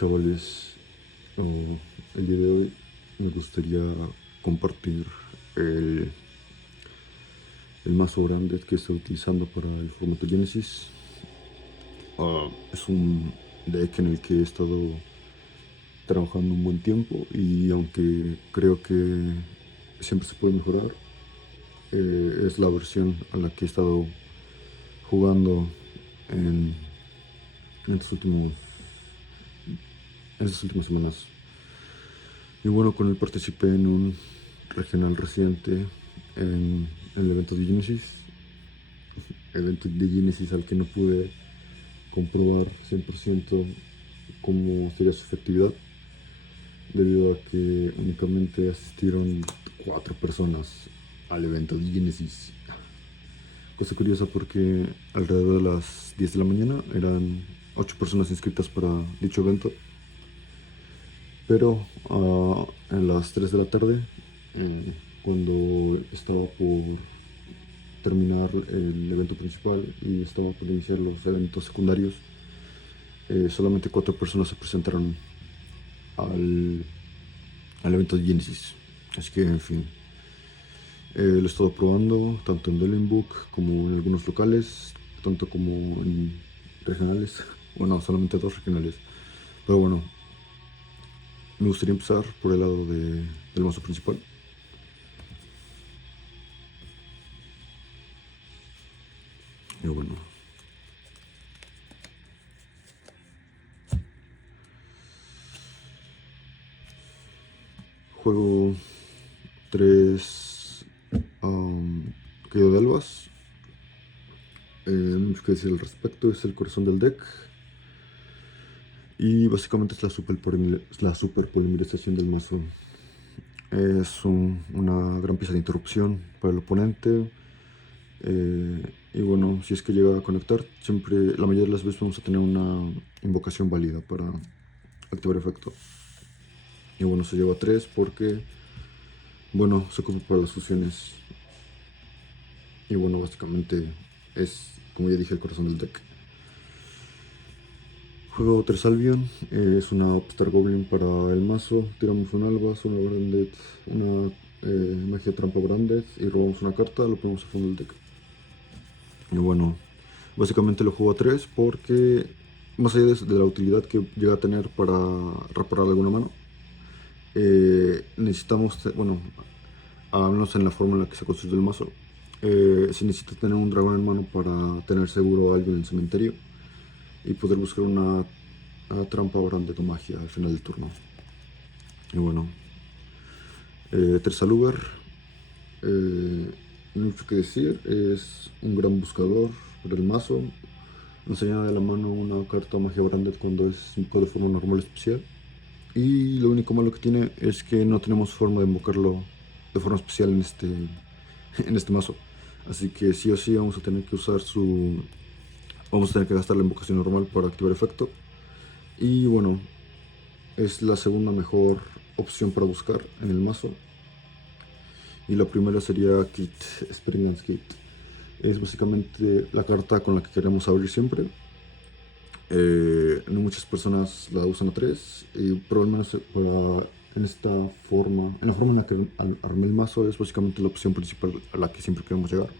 Chavales, el día de hoy me gustaría compartir el, el mazo grande que estoy utilizando para el formato Genesis. Es un deck en el que he estado trabajando un buen tiempo y aunque creo que siempre se puede mejorar, es la versión a la que he estado jugando en, en estas últimas semanas. Y bueno, con él participé en un regional reciente en el evento de Genesis al que no pude comprobar 100% cómo sería su efectividad, debido a que únicamente asistieron 4 personas al evento de Genesis. Cosa curiosa porque alrededor de las 10 de la mañana eran 8 personas inscritas para dicho evento, pero a las 3 de la tarde, cuando estaba por terminar el evento principal y estaba por iniciar los eventos secundarios, solamente 4 personas se presentaron al, al evento de Genesis. Así que, en fin, lo he estado probando tanto en Dueling Book como en algunos locales, tanto como en regionales. Bueno, solamente 2 regionales. Pero bueno, me gustaría empezar por el lado del mazo principal. Y bueno, juego 3 Caído de Albas. No hay mucho que decir al respecto, es el corazón del deck. Y básicamente es la super polimerización del mazo. Es una gran pieza de interrupción para el oponente. Y bueno, si es que llega a conectar, siempre, la mayoría de las veces vamos a tener una invocación válida para activar efecto. Y bueno, se lleva 3 porque, bueno, se ocupa para las fusiones. Y bueno, básicamente es, como ya dije, el corazón del deck. Juego 3 Albion, es una Upstart Goblin para el mazo. Tiramos un Albas, una Branded, una magia trampa Branded y robamos una carta, lo ponemos a fondo del deck. Y bueno, básicamente lo juego a 3 porque, más allá de la utilidad que llega a tener para reparar alguna mano, necesitamos, bueno, al menos en la forma en la que se construye el mazo, se necesita tener un dragón en mano para tener seguro algo en el cementerio y poder buscar una trampa grande de magia al final del turno. Y bueno, 3 Aluber, no hay mucho que decir, es un gran buscador para el mazo. Nos añade de la mano una carta magia branded cuando es de forma normal especial. Y lo único malo que tiene es que no tenemos forma de invocarlo de forma especial en este mazo. Así que sí o sí vamos a tener que usar vamos a tener que gastar la invocación normal para activar efecto. Y bueno, es la segunda mejor opción para buscar en el mazo. Y la primera sería Kit, Springlands Kit. Es básicamente la carta con la que queremos abrir siempre. No muchas personas la usan a 3, pero al menos en esta forma, en la forma en la que armé el mazo, es básicamente la opción principal a la que siempre queremos llegar.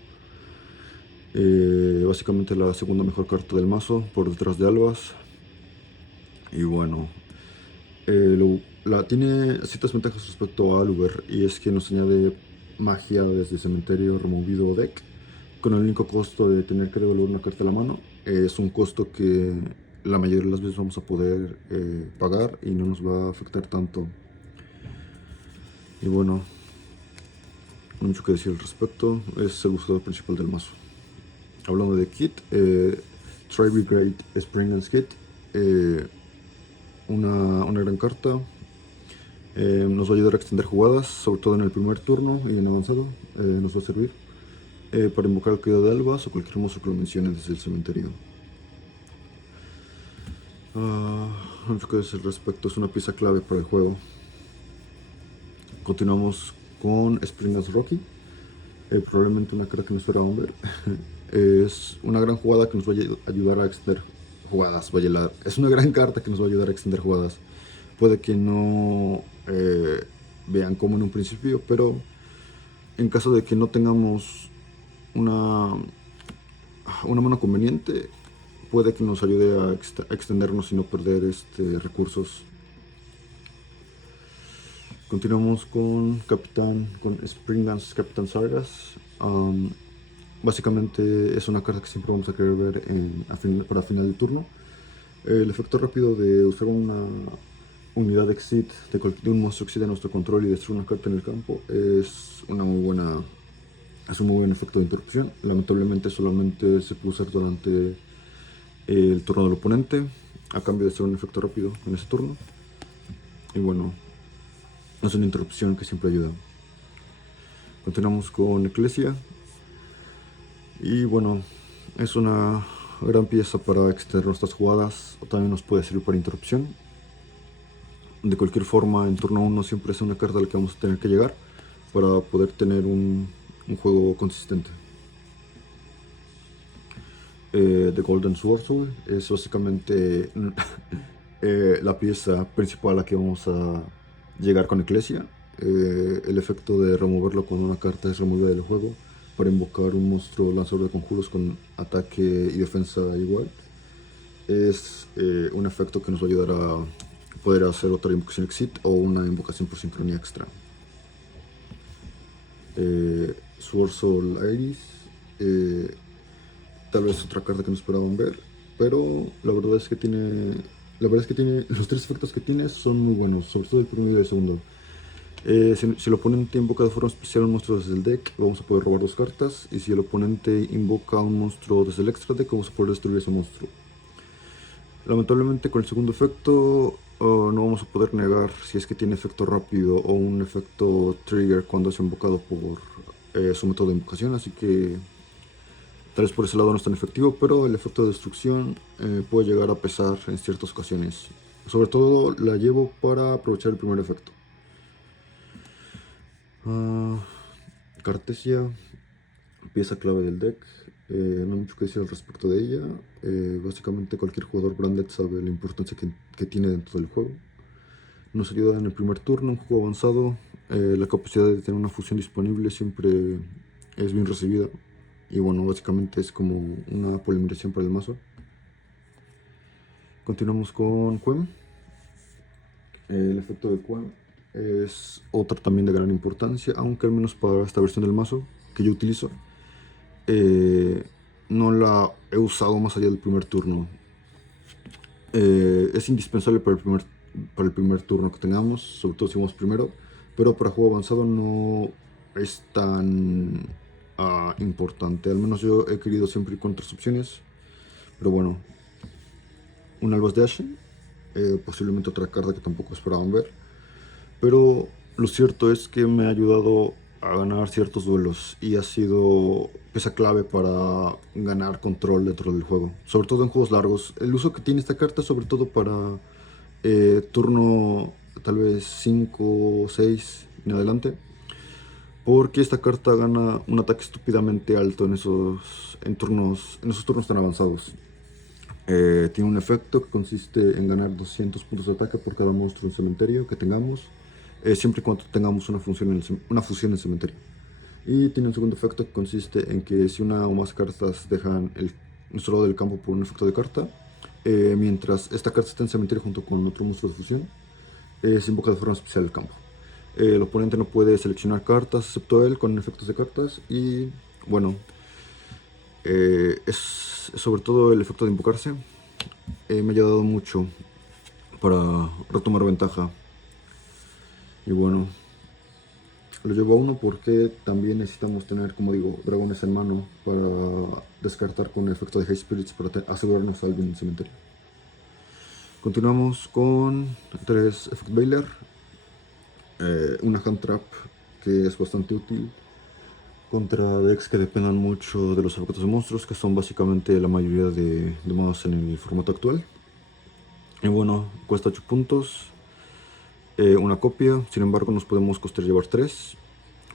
Básicamente la segunda mejor carta del mazo, por detrás de Albas. Y bueno, tiene ciertas ventajas respecto a Aluber, y es que nos añade magia desde cementerio, removido o deck, con el único costo de tener que devolver una carta a la mano. Es un costo que la mayoría de las veces vamos a poder pagar y no nos va a afectar tanto. Y bueno, no hay mucho que decir al respecto, es el buscador principal del mazo. Hablando de kit, Tribe Great Springlands Kit, una gran carta. Nos va a ayudar a extender jugadas, sobre todo en el primer turno y en avanzado. Nos va a servir para invocar el cuidado de Albas o cualquier monstruo que lo mencione desde el cementerio. No sé qué decir al respecto, es una pieza clave para el juego. Continuamos con Springlands Rocky, probablemente una carta que no esperábamos ver. Es una gran jugada que nos va a ayudar a extender jugadas. Es una gran carta que nos va a ayudar a extender jugadas. Puede que no vean como en un principio, pero en caso de que no tengamos una, una mano conveniente, puede que nos ayude a extendernos y no perder recursos. Continuamos con Springlands Capitán Sargas. Básicamente es una carta que siempre vamos a querer ver para final de turno. El efecto rápido de usar una unidad de Exit de un monstruo Exit de nuestro control y destruir una carta en el campo es un muy buen efecto de interrupción. Lamentablemente solamente se puede usar durante el turno del oponente, a cambio de ser un efecto rápido en ese turno. Y bueno, es una interrupción que siempre ayuda. Continuamos con Ecclesia. Y bueno, es una gran pieza para extender nuestras jugadas, o también nos puede servir para interrupción. De cualquier forma, en turno 1 siempre es una carta a la que vamos a tener que llegar para poder tener un juego consistente. The Golden Sword es básicamente la pieza principal a la que vamos a llegar con Ecclesia. El efecto de removerlo cuando una carta es removida del juego para invocar un monstruo lanzador de conjuros con ataque y defensa igual. Es un efecto que nos va a ayudar a poder hacer otra invocación Exit o una invocación por sincronía extra. Sword Soul Iris, tal vez otra carta que no esperaban ver, pero la verdad es que tiene los tres efectos que tiene son muy buenos, sobre todo el primero y el segundo. Si el oponente invoca de forma especial un monstruo desde el deck, vamos a poder robar 2 cartas, y si el oponente invoca un monstruo desde el extra deck, vamos a poder destruir ese monstruo. Lamentablemente con el segundo efecto no vamos a poder negar si es que tiene efecto rápido o un efecto trigger cuando es invocado por su método de invocación, así que tal vez por ese lado no es tan efectivo, pero el efecto de destrucción puede llegar a pesar en ciertas ocasiones. Sobre todo la llevo para aprovechar el primer efecto. Cartesia, pieza clave del deck. No hay mucho que decir al respecto de ella. Básicamente cualquier jugador branded sabe la importancia que tiene dentro del juego. Nos ayuda en el primer turno, un juego avanzado. La capacidad de tener una fusión disponible siempre es bien recibida. Y bueno, básicamente es como una polimerización para el mazo. Continuamos con Quem. El efecto de Quem es otra también de gran importancia, aunque al menos para esta versión del mazo que yo utilizo, no la he usado más allá del primer turno. Es indispensable para el primer turno que tengamos, sobre todo si vamos primero, pero para juego avanzado no es tan importante. Al menos yo he querido siempre ir con 3 opciones, pero bueno, un Albas de Ashen, posiblemente otra carta que tampoco esperaban ver, pero lo cierto es que me ha ayudado a ganar ciertos duelos y ha sido pieza clave para ganar control dentro del juego, sobre todo en juegos largos. El uso que tiene esta carta, sobre todo para turno tal vez 5 o 6 en adelante, porque esta carta gana un ataque estúpidamente alto en esos turnos tan avanzados. Tiene un efecto que consiste en ganar 200 puntos de ataque por cada monstruo en cementerio que tengamos, siempre y cuando tengamos una fusión en el cementerio. Y tiene un segundo efecto que consiste en que si una o más cartas dejan nuestro lado del campo por un efecto de carta, mientras esta carta está en cementerio junto con otro monstruo de fusión, se invoca de forma especial el campo. El oponente no puede seleccionar cartas excepto él con efectos de cartas, y bueno, es sobre todo el efecto de invocarse. Me ha ayudado mucho para retomar ventaja. Y bueno, lo llevo a 1 porque también necesitamos tener, como digo, dragones en mano para descartar con el efecto de High Spirits para asegurarnos algo en el cementerio. Continuamos con 3 Effect Veiler, una Hand Trap que es bastante útil contra decks que dependan mucho de los efectos de monstruos, que son básicamente la mayoría de modos en el formato actual. Y bueno, cuesta 8 puntos, una copia, sin embargo nos podemos costear llevar 3,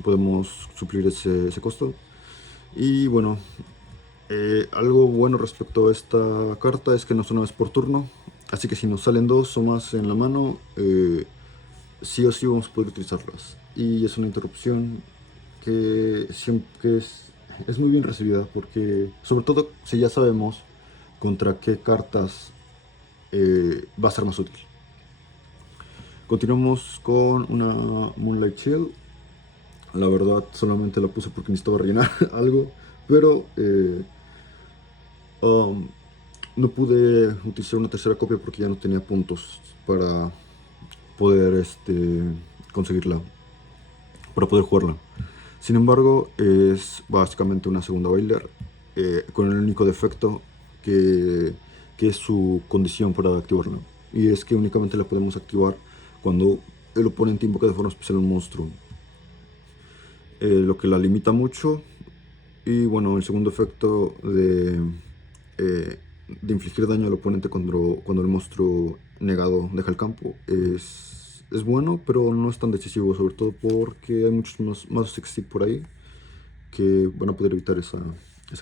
podemos suplir ese costo. Y bueno, Algo bueno respecto a esta carta es que no es una vez por turno, así que si nos salen dos o más en la mano, sí o sí vamos a poder utilizarlas. Y es una interrupción que siempre es muy bien recibida, porque sobre todo si ya sabemos contra qué cartas va a ser más útil. Continuamos con una Moonlight Shield. La verdad solamente la puse porque necesitaba rellenar algo, pero um, no pude utilizar una tercera copia porque ya no tenía puntos para poder conseguirla, para poder jugarla. Sin embargo, es básicamente una segunda bailer con el único defecto que, que es su condición para activarla. Y es que únicamente la podemos activar cuando el oponente invoca de forma especial un monstruo, lo que la limita mucho. Y bueno, el segundo efecto de infligir daño al oponente cuando el monstruo negado deja el campo es bueno, pero no es tan decisivo, sobre todo porque hay muchos más exit por ahí que van a poder evitar esa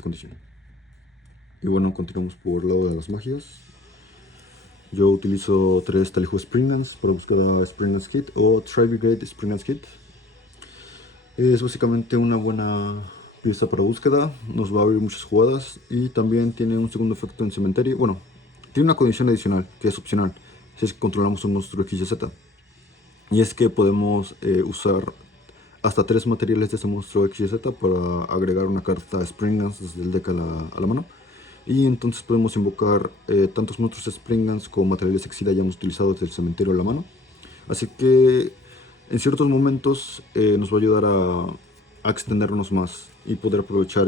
condición. Y bueno, continuamos por el lado de las magias. Yo utilizo 3 Talijo Springlance para buscar a Springlance Kit o Tri-Brigade Springlance Kit. Es básicamente una buena pieza para búsqueda, nos va a abrir muchas jugadas y también tiene un segundo efecto en cementerio. Bueno, tiene una condición adicional que es opcional si es que controlamos un monstruo XYZ. Y es que podemos usar hasta 3 materiales de ese monstruo XYZ para agregar una carta Springlance desde el deck a la mano. Y entonces podemos invocar tantos monstruos Springlance como materiales Exila ya hayamos utilizado desde el cementerio a la mano. Así que en ciertos momentos nos va a ayudar a extendernos más y poder aprovechar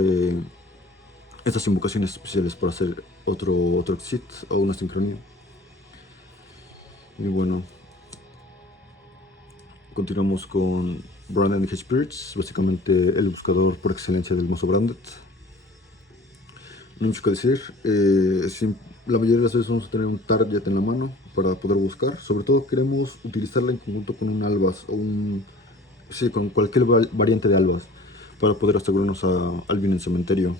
estas invocaciones especiales para hacer otro exit o una sincronía. Y bueno, continuamos con Branded Hedge Spirits, básicamente el buscador por excelencia del mazo Branded. No hay mucho que decir, la mayoría de las veces vamos a tener un target en la mano para poder buscar. Sobre todo queremos utilizarla en conjunto con un albas o sí, con cualquier variante de albas para poder asegurarnos a Alvin en cementerio.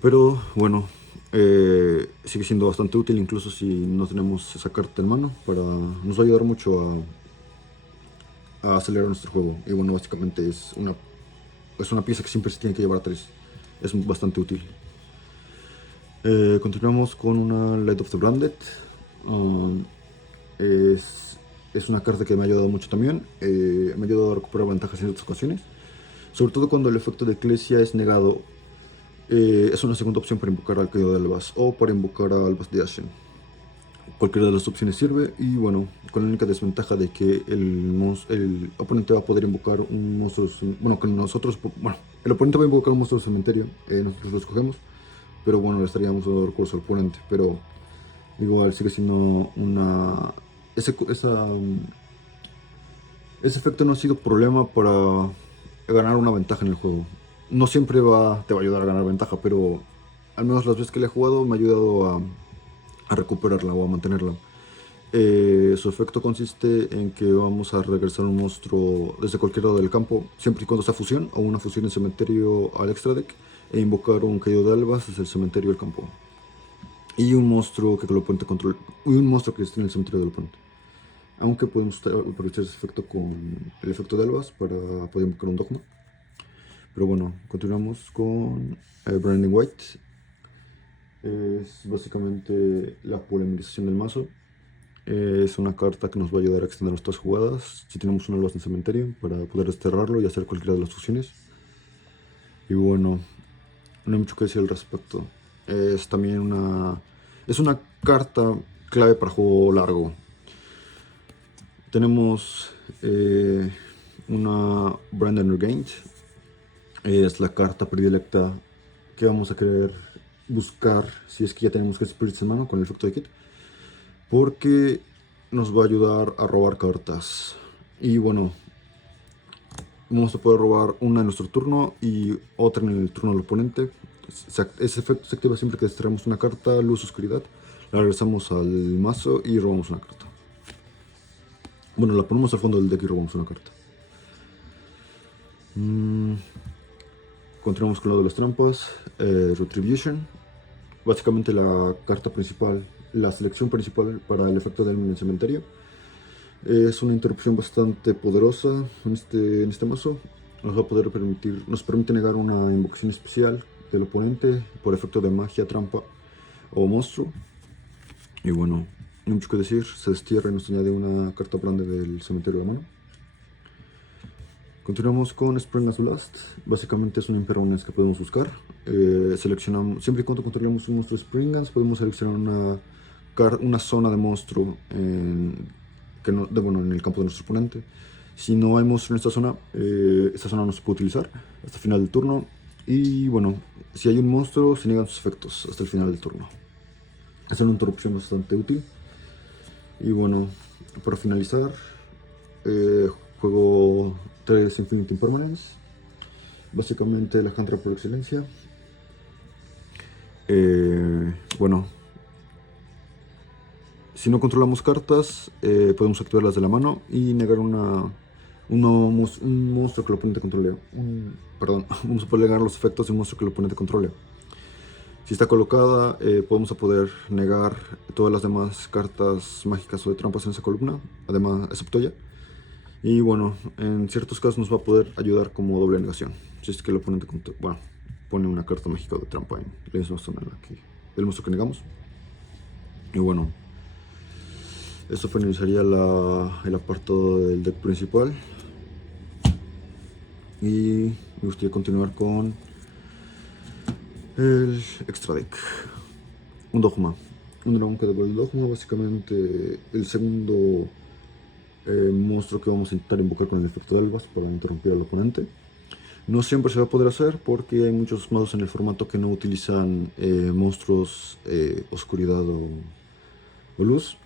Pero bueno, sigue siendo bastante útil incluso si no tenemos esa carta en mano. Nos va a ayudar mucho a acelerar nuestro juego. Y bueno, básicamente es una pieza que siempre se tiene que llevar a 3. Es bastante útil. Continuamos con una Light of the Branded. Um, es una carta que me ha ayudado mucho también. Me ha ayudado a recuperar ventajas en otras ocasiones. Sobre todo cuando el efecto de Eclesia es negado. Es una segunda opción para invocar al Caído de Albas o para invocar a Albas de Ashen. Cualquiera de las opciones sirve y bueno, con la única desventaja de que el oponente va a poder invocar un monstruo, bueno, con nosotros, bueno, el oponente va a invocar un monstruo del cementerio, nosotros lo escogemos, pero bueno, le estaríamos dando recurso al oponente, pero igual sigue siendo ese efecto no ha sido problema para ganar una ventaja en el juego. No siempre te va a ayudar a ganar ventaja, pero al menos las veces que le he jugado me ha ayudado a recuperarla o a mantenerla. Su efecto consiste en que vamos a regresar un monstruo desde cualquier lado del campo, siempre y cuando sea fusión o una fusión en cementerio al extra deck, e invocar un caído de albas desde el cementerio al campo. Y un monstruo que el oponente controle, y un monstruo que esté en el cementerio del oponente. Aunque podemos aprovechar ese efecto con el efecto de albas para poder invocar un dogma. Pero bueno, continuamos con Branding White. Es básicamente la polimerización del mazo. Es una carta que nos va a ayudar a extender nuestras jugadas si tenemos un albas en cementerio para poder desterrarlo y hacer cualquiera de las fusiones. Y bueno, no hay mucho que decir al respecto. Es también es una carta clave para juego largo. Tenemos una Branded Regained. Es la carta predilecta que vamos a querer buscar si es que ya tenemos Head Spirits en mano con el efecto de Kit, porque nos va a ayudar a robar cartas. Y bueno, vamos a poder robar una en nuestro turno y otra en el turno del oponente. Ese efecto se activa siempre que desterramos una carta, luz, oscuridad. La regresamos al mazo y robamos una carta. Bueno, la ponemos al fondo del deck y robamos una carta. continuamos con lo de las trampas. Retribution. Básicamente la carta principal, la selección principal para el efecto del en el cementerio. Es una interrupción bastante poderosa en este mazo. Nos permite negar una invocación especial del oponente por efecto de magia, trampa o monstruo. Y bueno, no hay mucho que decir. Se destierra y nos añade una carta grande del cementerio de mano. Continuamos con Spring as Blast. Básicamente es un Impermanence que podemos buscar. Seleccionamos, siempre y cuando controlemos un monstruo Springans, podemos seleccionar una zona de monstruo en el campo de nuestro oponente. Si no hay monstruo en esta zona no se puede utilizar hasta el final del turno. Y bueno, si hay un monstruo, se niegan sus efectos hasta el final del turno. Es una interrupción bastante útil. Y bueno, para finalizar, juego 3 Infinite Impermanence. Básicamente la hand trap por excelencia. Bueno, si no controlamos cartas, podemos activarlas de la mano y negar un monstruo que el oponente controle. Vamos a poder negar los efectos de un monstruo que el oponente controle. Si está colocada, vamos a poder negar todas las demás cartas mágicas o de trampas en esa columna, además, excepto ella. Y bueno, en ciertos casos nos va a poder ayudar como doble negación. Si es que el oponente pone una carta mágica o de trampa en la misma zona del monstruo que negamos. Y bueno, esto finalizaría el apartado del deck principal. Y me gustaría continuar con el extra deck. Un Dogma. Un dragón que devuelve el Dogma. Básicamente el segundo monstruo que vamos a intentar invocar con el efecto de Albas para interrumpir al oponente. No siempre se va a poder hacer porque hay muchos mazos en el formato que no utilizan monstruos oscuridad o luz.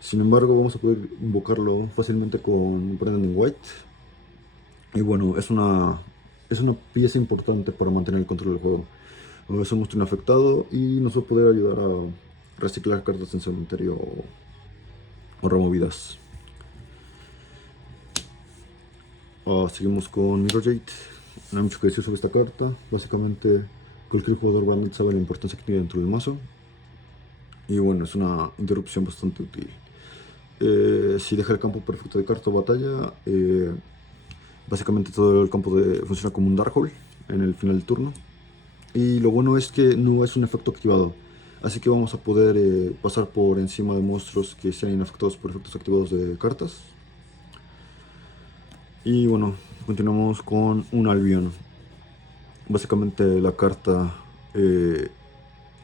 Sin embargo, vamos a poder invocarlo fácilmente con Brandon White. Y bueno, es una pieza importante para mantener el control del juego. Es un monstruo inafectado y nos va a poder ayudar a reciclar cartas en cementerio o removidas. Seguimos con Mirror Jade. No hay mucho que decir sobre esta carta. Básicamente, cualquier jugador branded sabe la importancia que tiene dentro del mazo. Y bueno, es una interrupción bastante útil. Si deja el campo perfecto de carta o batalla, básicamente todo el campo funciona como un Dark Hole en el final del turno. Y lo bueno es que no es un efecto activado. Así que vamos a poder pasar por encima de monstruos que sean inafectados por efectos activados de cartas. Y bueno, continuamos con un Albion. Básicamente la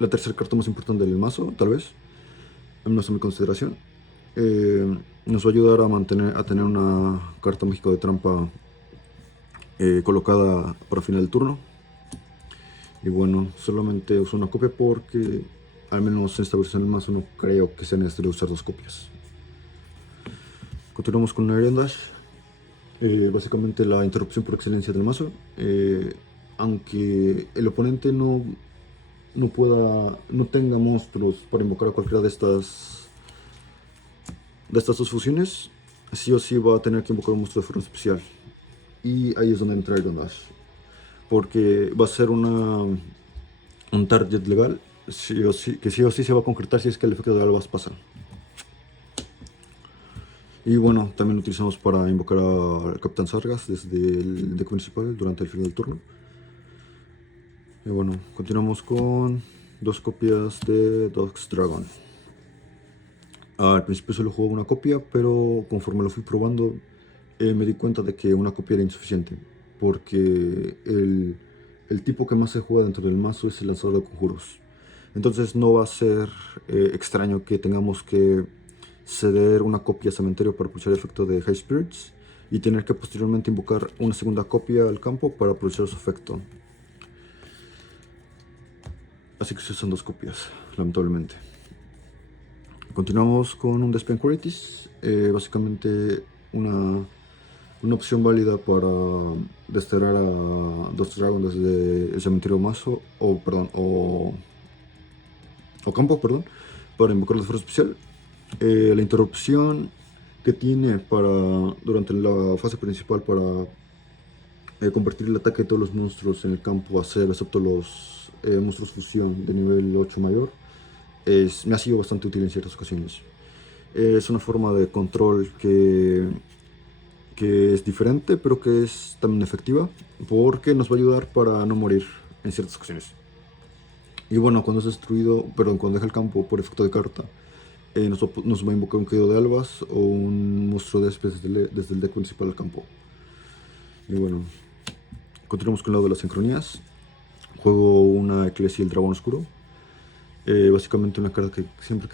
tercera carta más importante del mazo, tal vez, al menos en mi consideración. Nos va a ayudar a tener una carta mágica de trampa colocada para final del turno. Y bueno, solamente uso una copia porque, al menos en esta versión del mazo, no creo que sea necesario usar dos copias. Continuamos con Aerial Dash. Básicamente la interrupción por excelencia del mazo. Aunque el oponente no tenga monstruos para invocar a cualquiera de estas dos fusiones, sí o sí va a tener que invocar un monstruo de forma especial. Y ahí es donde entra Iron Dash, porque va a ser un target legal, que sí o sí se va a concretar si es que el efecto de Albas pasa. Y bueno, también lo utilizamos para invocar al Capitán Sargas desde el deck principal durante el final del turno. Y bueno, continuamos con dos copias de Dog's Dragon. Al principio solo jugaba una copia, pero conforme lo fui probando me di cuenta de que una copia era insuficiente, porque el tipo que más se juega dentro del mazo es el lanzador de conjuros. Entonces no va a ser extraño que tengamos que ceder una copia a cementerio para aprovechar el efecto de High Spirits y tener que posteriormente invocar una segunda copia al campo para aprovechar su efecto. Así que se usan dos copias, lamentablemente. Continuamos con un Despian Qualities, básicamente una opción válida para desterrar a dos dragones desde el cementerio mazo o campo, para invocarlos de forma especial. La interrupción que tiene durante la fase principal para convertir el ataque de todos los monstruos en el campo a cero, excepto los monstruos fusión de nivel 8 mayor, me ha sido bastante útil en ciertas ocasiones. Es una forma de control que es diferente, pero que es también efectiva, porque nos va a ayudar para no morir en ciertas ocasiones. Y bueno, cuando es destruido, perdón, cuando deja el campo por efecto de carta, nos va a invocar un Caído de Albas o un monstruo de desde desde el deck principal al campo. Y bueno, continuamos con el lado de las sincronías. Juego una Eclesia y el Dragón Oscuro. Básicamente una carta que siempre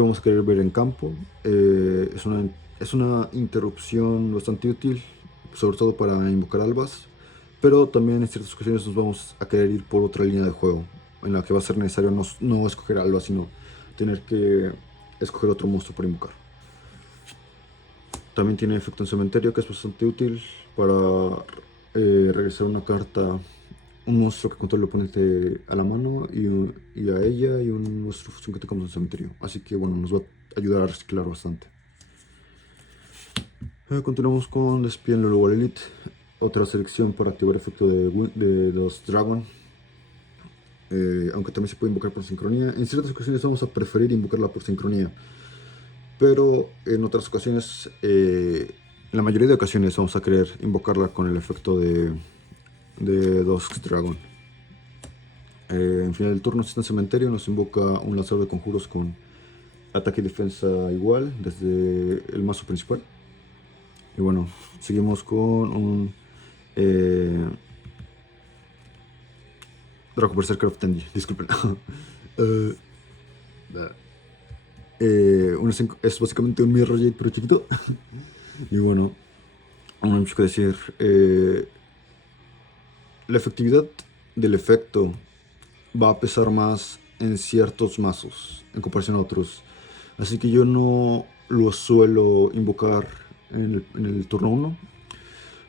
vamos a querer ver en campo. Es una interrupción bastante útil, sobre todo para invocar albas, pero también en ciertas ocasiones nos vamos a querer ir por otra línea de juego, en la que va a ser necesario no escoger albas, sino tener que escoger otro monstruo para invocar. También tiene efecto en cementerio, que es bastante útil para regresar una carta, un monstruo que controle el oponente a la mano y a ella, y un monstruo fusión que tengamos en cementerio. Así que bueno, nos va a ayudar a reciclar bastante. Continuamos con Despien Lolo Elite, otra selección para activar efecto de los Dragon. Aunque también se puede invocar por sincronía. En ciertas ocasiones vamos a preferir invocarla por sincronía, pero en otras ocasiones, en la mayoría de ocasiones, vamos a querer invocarla con el efecto de Dusk Dragon. En final del turno, si está en cementerio, nos invoca un lanzador de conjuros con ataque y defensa igual desde el mazo principal. Y bueno, seguimos con un Draco Berserker of Tendi, disculpen. Es básicamente un Mirror Jade pero chiquito. Y bueno, no hay mucho que decir. La efectividad del efecto va a pesar más en ciertos mazos en comparación a otros. Así que yo no lo suelo invocar en el turno 1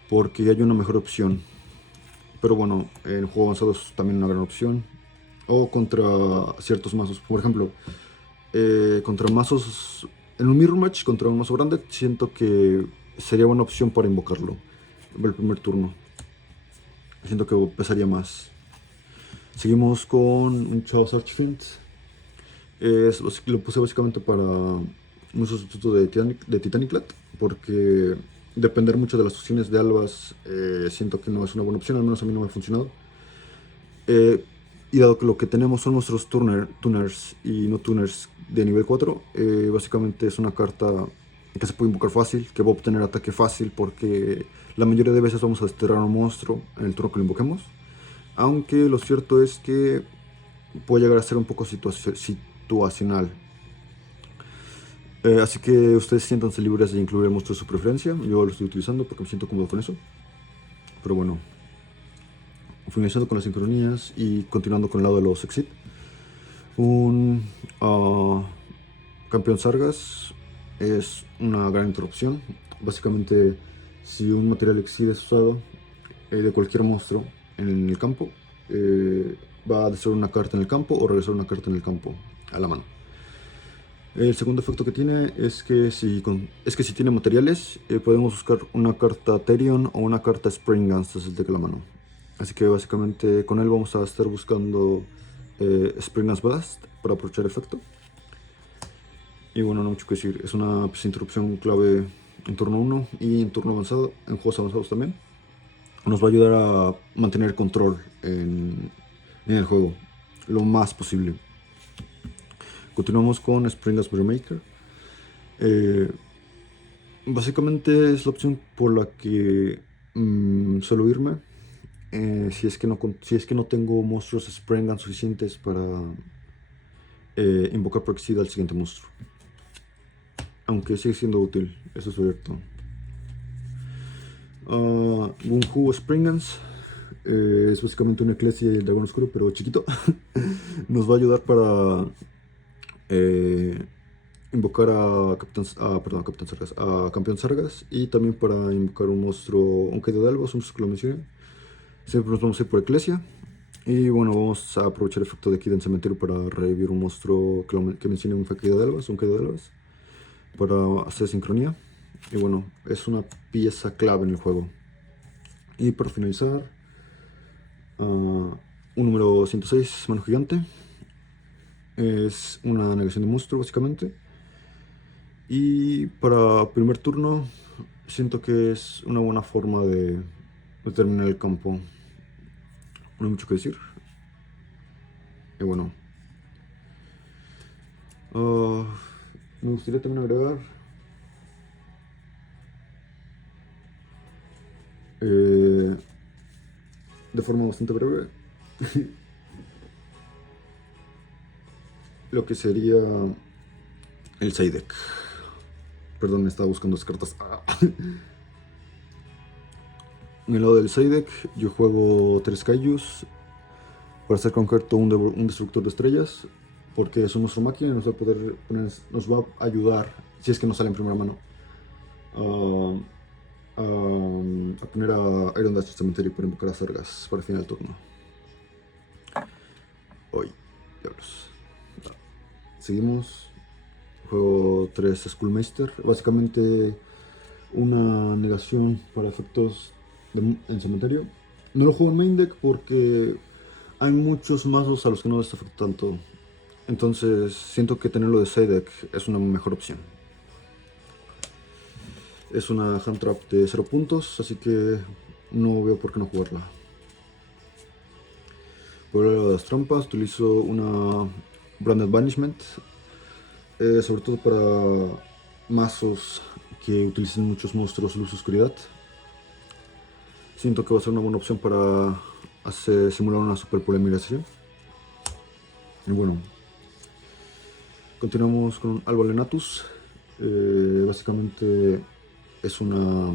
porque hay una mejor opción. Pero bueno, en juego avanzado es también una gran opción. O contra ciertos mazos. Por ejemplo, contra mazos. En un mirror match contra un mazo grande, siento que sería buena opción para invocarlo el primer turno. Siento que pesaría más. Seguimos con un Chaos Archfiend. Lo puse básicamente para un sustituto de Titaniclat, porque depender mucho de las fusiones de albas siento que no es una buena opción, al menos a mí no me ha funcionado. Y dado que lo que tenemos son nuestros tuners y no tuners de nivel 4, básicamente es una carta que se puede invocar fácil, que va a obtener ataque fácil, porque la mayoría de veces vamos a desterrar a un monstruo en el turno que lo invoquemos. Aunque lo cierto es que puede llegar a ser un poco situacional. Así que ustedes siéntanse libres de incluir el monstruo de su preferencia. Yo lo estoy utilizando porque me siento cómodo con eso. Pero bueno, finalizando con las sincronías y continuando con el lado de los Exit. Un Campeón Sargas es una gran interrupción. Básicamente, si un material Exit es usado de cualquier monstruo en el campo, va a destruir una carta en el campo o regresar una carta en el campo a la mano. El segundo efecto que tiene es que si tiene materiales, podemos buscar una carta Therion o una carta Springans desde el deck a la mano. Así que básicamente con él vamos a estar buscando Springans Blast para aprovechar el efecto. Y bueno, no mucho que decir, es una interrupción clave en turno 1 y en turno avanzado, en juegos avanzados también. Nos va a ayudar a mantener control en el juego lo más posible. Continuamos con Springans Brewmaker. Básicamente es la opción por la que suelo irme. Si es que no tengo monstruos Springans suficientes para invocar Proxida al siguiente monstruo. Aunque sigue siendo útil, eso es cierto. Gunhu Springans es básicamente una Eclesia y el Dragón Oscuro, pero chiquito. Nos va a ayudar para invocar a Campeón Sargas, y también para invocar un monstruo, un Caído de Albas, un monstruo que lo mencioné. Siempre nos vamos a ir por Eclesia. Y bueno, vamos a aprovechar el efecto de Kid en cementerio para revivir un monstruo que mencione un Caído de Albas, para hacer sincronía. Y bueno, es una pieza clave en el juego. Y para finalizar, un número 106, mano gigante. Es una negación de monstruo básicamente. Y para primer turno siento que es una buena forma de terminar el campo. No hay mucho que decir. Y bueno, me gustaría también agregar de forma bastante breve lo que sería el side deck. Perdón, estaba buscando las cartas. En el lado del side deck yo juego 3 Kaijus para hacer concreto un destructor de estrellas, porque es nuestra máquina y nos va a poder nos va a ayudar, si es que no sale en primera mano, a poner a Iron Dash al cementerio para invocar a Sargas para el final del turno. Hoy, diablos. Seguimos. Juego 3 Skullmeister. Básicamente una negación para efectos en cementerio. No lo juego en main deck porque hay muchos mazos a los que no les afecta tanto. Entonces siento que tenerlo de side deck es una mejor opción. Es una hand trap de 0 puntos, así que no veo por qué no jugarla. Por el lado de las trampas utilizo una Branded Banishment, sobre todo para mazos que utilicen muchos monstruos luz oscuridad. Siento que va a ser una buena opción para simular una super polarización. Y bueno, continuamos con Alba Lenatus. Básicamente es una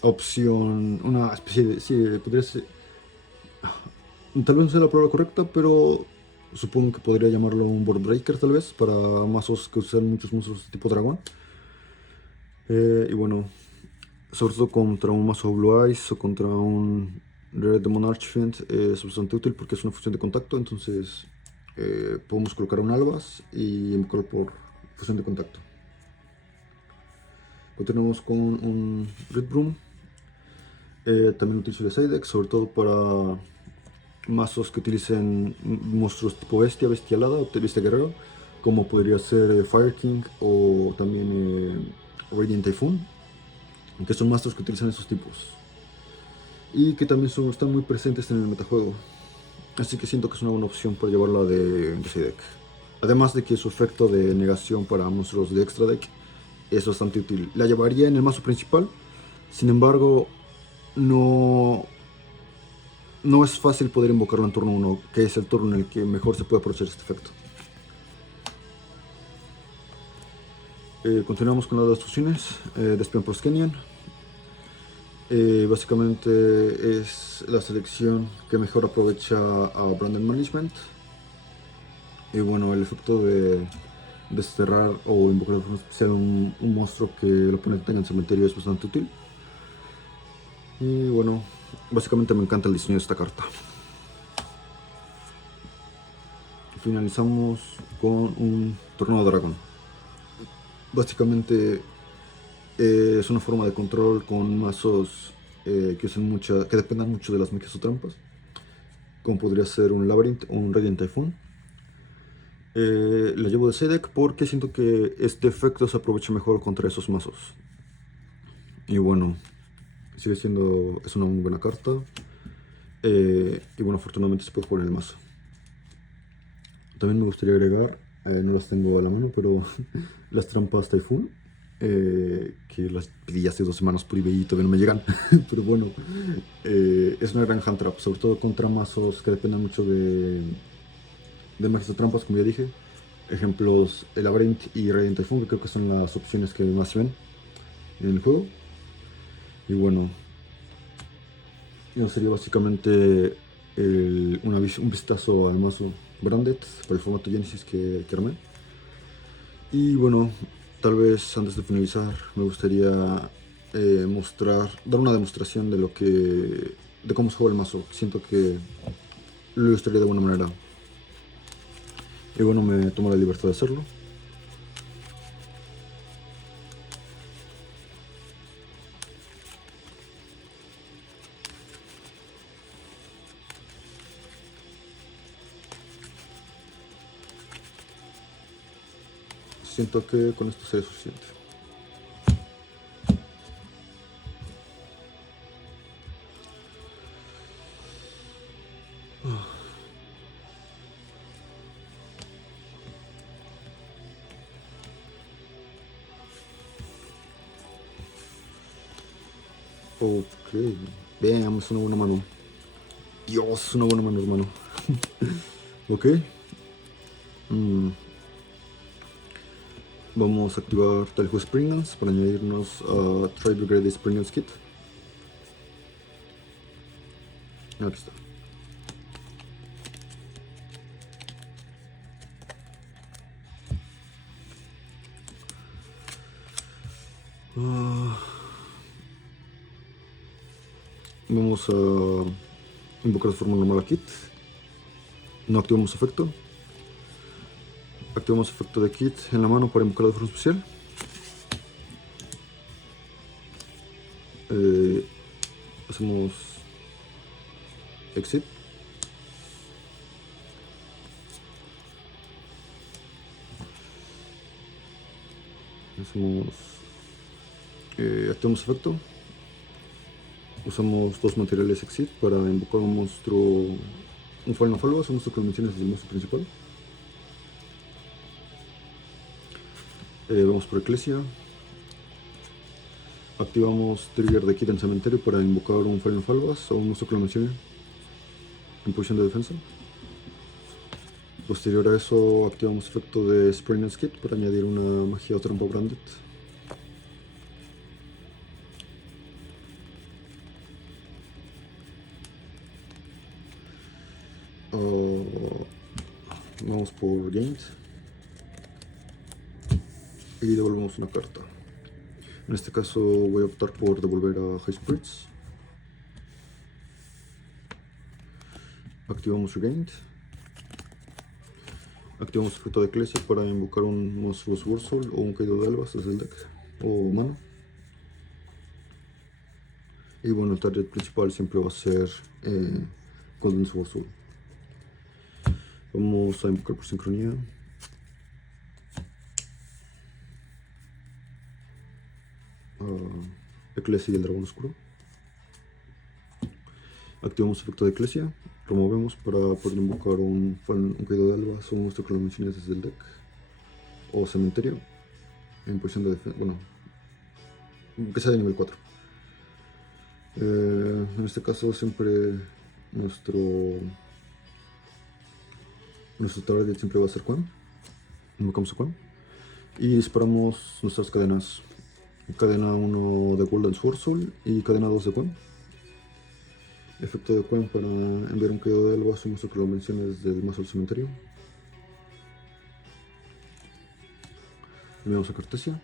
opción, una especie de, sí, podría ser, tal vez no sea la palabra correcta, pero supongo que podría llamarlo un board breaker tal vez, para mazos que usan muchos monstruos tipo dragón. Y bueno, sobre todo contra un mazo Blue Eyes o contra un Red Demon Archfiend es bastante útil porque es una fusión de contacto, entonces podemos colocar un Albas y invocarlo por fusión de contacto. Continuamos con un Red Broom. También utilizo el side deck, sobre todo para mazos que utilicen monstruos tipo bestia, bestia alada o bestia guerrero, como podría ser Fire King o también Radiant Typhoon, que son mazos que utilizan esos tipos y que también están muy presentes en el metajuego, así que siento que es una buena opción para llevarla de side deck. Además de que su efecto de negación para monstruos de extra deck es bastante útil. La llevaría en el mazo principal, sin embargo no es fácil poder invocarlo en turno 1, que es el turno en el que mejor se puede aprovechar este efecto. Continuamos con las destrucciones de Espion Proskenian. Básicamente es la selección que mejor aprovecha a Branded Management. Y bueno, el efecto de desterrar o invocar de forma especial un monstruo que el oponente tenga en cementerio es bastante útil. Y bueno, básicamente me encanta el diseño de esta carta. Finalizamos con un Tornado Dragón. Básicamente es una forma de control con mazos que dependan mucho de las magias o trampas, como podría ser un Labyrinth o un Radiant Typhoon. La llevo de side deck porque siento que este efecto se aprovecha mejor contra esos mazos. Y bueno, es una muy buena carta. Y bueno, afortunadamente se puede jugar en el mazo. También me gustaría agregar, no las tengo a la mano, pero las trampas Typhoon, que las pedí hace 2 semanas por eBay y todavía no me llegan. Pero bueno, es una gran hand trap, sobre todo contra mazos que dependen mucho de magias de trampas, como ya dije. Ejemplos, el Labyrinth y Radiant Typhoon, que creo que son las opciones que más se ven en el juego. Y bueno, eso sería básicamente un vistazo al mazo Branded para el formato Genesis que armé. Y bueno, tal vez antes de finalizar me gustaría dar una demostración de cómo se juega el mazo. Siento que lo ilustraría de buena manera. Y bueno, me tomo la libertad de hacerlo. siento que con esto sería suficiente. Ok, veamos una buena mano. Dios, una buena mano, hermano. Ok. Vamos a activar Talho Springlands para añadirnos a Tri Brigade Springlands Kit. Aquí está. Vamos a invocar de forma normal a Kit. No activamos efecto. Activamos efecto de Kit en la mano para invocar de forma especial. Hacemos Exit. Hacemos activamos efecto. Usamos dos materiales Exit para invocar un monstruo, un Final Falvas, un monstruo que mencionas desde el monstruo principal. Vamos por Eclesia. Activamos Trigger de Kit en Cementerio para invocar un Final Falvas o un monstruo que lo mencione en posición de defensa. Posterior a eso activamos efecto de Springlands Kit para añadir una magia o trampa branded. Vamos por Gained y devolvemos una carta. En este caso voy a optar por devolver a High Spirits. Activamos Regained. Activamos efecto de Eclesia para invocar un monstruo Swordsoul o un Caído de Albas desde el deck o mano. Y bueno, el target principal siempre va a ser Golden Swordsoul. Vamos a invocar por sincronía. Eclesia y el dragón oscuro. Activamos efecto de Eclesia. Removemos para poder invocar un Caído de Albas o un monstruo que lo menciones desde el deck o cementerio en posición de defensa. Bueno, que sea de nivel 4. En este caso siempre nuestro target siempre va a ser Quan. Invocamos a Quan y disparamos nuestras cadenas. Cadena 1 de Golden Swordsoul y cadena 2 de Quan. Efecto de Quan para enviar un Caído de Albas o un monstruo que lo mencione desde el mazo del cementerio. Enviamos a Cartesia.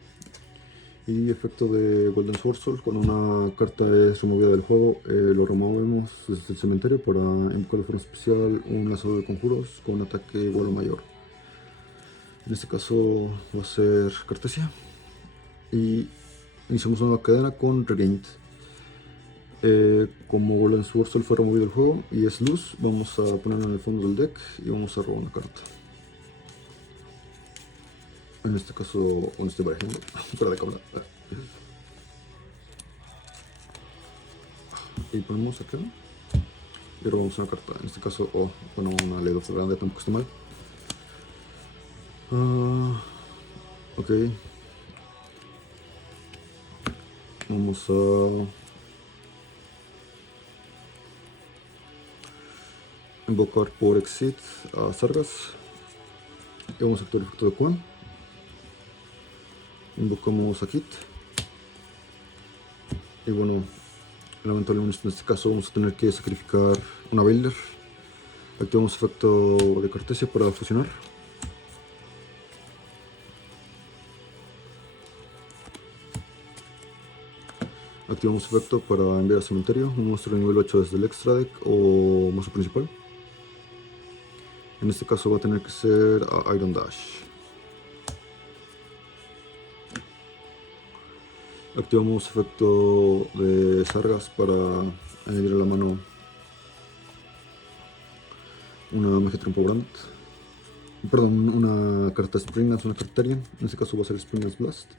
Y efecto de Golden Swordsoul, cuando una carta es removida del juego, lo removemos desde el cementerio para invocar de forma especial un lazo de conjuros con un ataque igual o mayor. En este caso va a ser Cartesia. Y iniciamos una nueva cadena con Regained. Como Golden Swordsoul fue removido del juego y es luz, vamos a ponerlo en el fondo del deck y vamos a robar una carta. En este caso, no estoy barajando, fuera de cámara. Y ponemos acá. Y robamos una carta. En este caso, bueno, una Ley of grande tampoco está mal. Ok. Vamos a invocar por Exit a Sargas. Y vamos a activar el efecto de Quan. Invocamos a Kit. Y bueno, lamentablemente en este caso vamos a tener que sacrificar una Builder. Activamos efecto de Cartesia para fusionar. Activamos efecto para enviar al cementerio un monstruo de nivel 8 desde el extra deck o mazo principal. En este caso va a tener que ser a Iron Dash. Activamos efecto de Sargas para añadir a la mano una magia trampa brand. Perdón, una carta Spring Dance, una carta Tarian. En este caso va a ser Spring Dance Blast.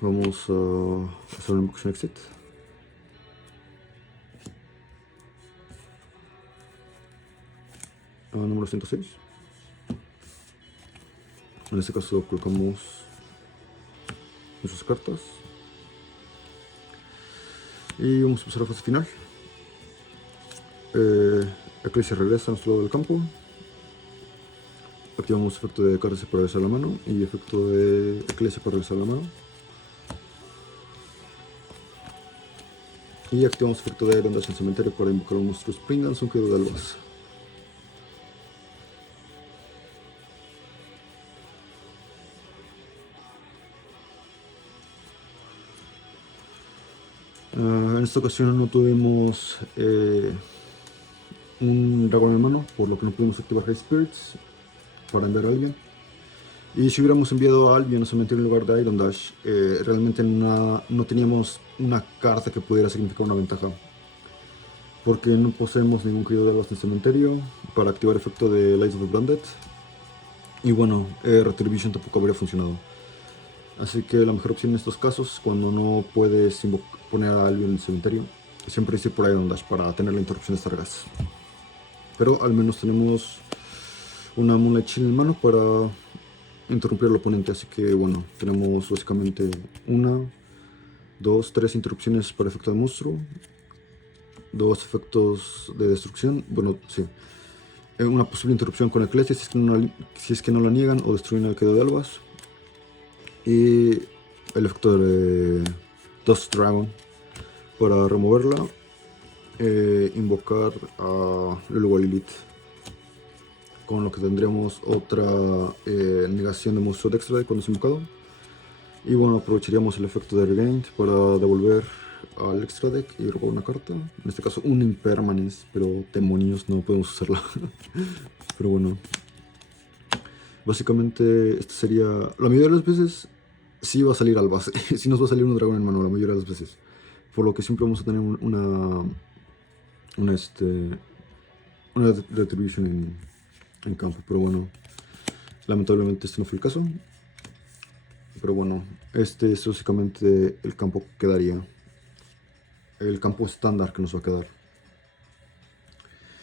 Vamos a hacer una Invocation Exit. Número 106. En este caso colocamos nuestras cartas. Y vamos a pasar a la fase final. Eclipse regresa a nuestro lado del campo. Activamos efecto de Cárcel para regresar a la mano y efecto de Eclipse para regresar a la mano. Y activamos efecto de Rondas en el cementerio para invocar a un monstruo Spring Dance, un quedo de albas. En esta ocasión no tuvimos un dragón en mano, por lo que no pudimos activar High Spirits para enviar a alguien. Y si hubiéramos enviado a alguien a cementerio en lugar de Iron Dash, realmente no teníamos una carta que pudiera significar una ventaja. Porque no poseemos ningún criado de albas en el cementerio para activar efecto de Light of the Branded. Y bueno, Retribution tampoco habría funcionado. Así que la mejor opción en estos casos, cuando no puedes poner a alguien en el cementerio, siempre es ir por Iron Dash para tener la interrupción de cargas. Pero al menos tenemos una Moonlight Shield en mano para interrumpir al oponente. Así que bueno, tenemos básicamente 1, 2, 3 interrupciones para efecto de monstruo, 2 efectos de destrucción. Bueno, sí. Una posible interrupción con Eclipse si es que no la niegan o destruyen el quedo de albas. Y el efecto de Dust Dragon para removerla. Invocar a Lulu Lilith, con lo que tendremos otra negación de monstruo de extra cuando es invocado. Y bueno, aprovecharíamos el efecto de Regained para devolver al extra deck y robar una carta. En este caso un Impermanence, pero demonios, no podemos usarla. Pero bueno, básicamente esta sería, la mayoría de las veces sí va a salir al base. Sí nos va a salir un dragón en mano la mayoría de las veces, por lo que siempre vamos a tener una Retribution en campo. Pero bueno, lamentablemente este no fue el caso. Pero bueno, este es básicamente el campo que quedaría, el campo estándar que nos va a quedar.